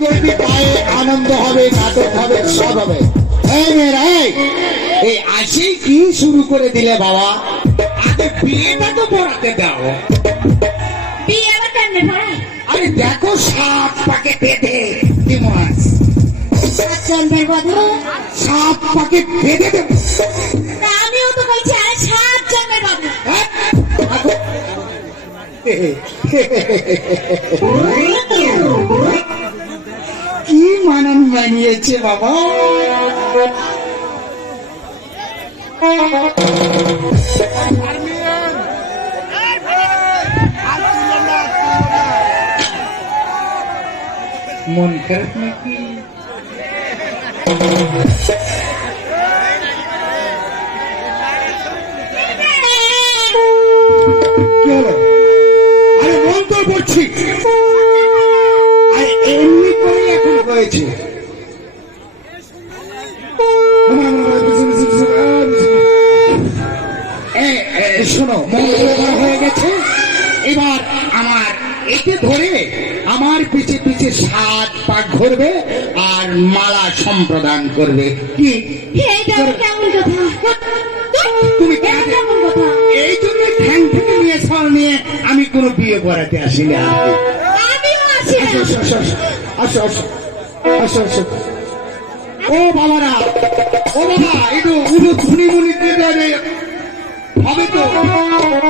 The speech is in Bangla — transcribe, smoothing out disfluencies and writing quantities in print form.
করবি পায়ে আনন্দ হবে, নাটক হবে, সব হবে। এই মেয়েরা, এই আসি কি শুরু করে দিলে বাবা? আগে বিয়েটা তো পড়াতে দাও। বিয়ে আবার কেমনে পড়ায়? আরে দেখো 7 পাকে বেঁধে কি মাছ, জন্মের বধূ। 7 পাকে বেঁধে দেবো। তা আমিও তো বলছি আরে 7 জন্মের বধূ। হ্যাঁ? দেখো। কি মানান মানিয়েছে বাবা। মন খারাপ নাকি? কি হলো? আরে মন তো পড়ছি, আরে এমনি করে এখন হয়েছে। শোনো, মঙ্গলবার হয়ে গেছে, এবার আমার একে ধরে আমার পিছে পিছে 7 পাক ঘুরবে আর মালা সম্প্রদান করবে। কি এইটা আবার কেমন কথা? তুমি এটা কেমন কথা? এই জন্য ঠ্যাং থেকে নিয়ে সব নিয়ে আমি কোনো বিয়ে করাতে আসি না। আমিও আছি না। আসো আসো আসো আসো আসো আসো। ও বাবারা, ও বাবা, একটু উঠো, ধুনি মুনি দিতে হবে তো। আরে,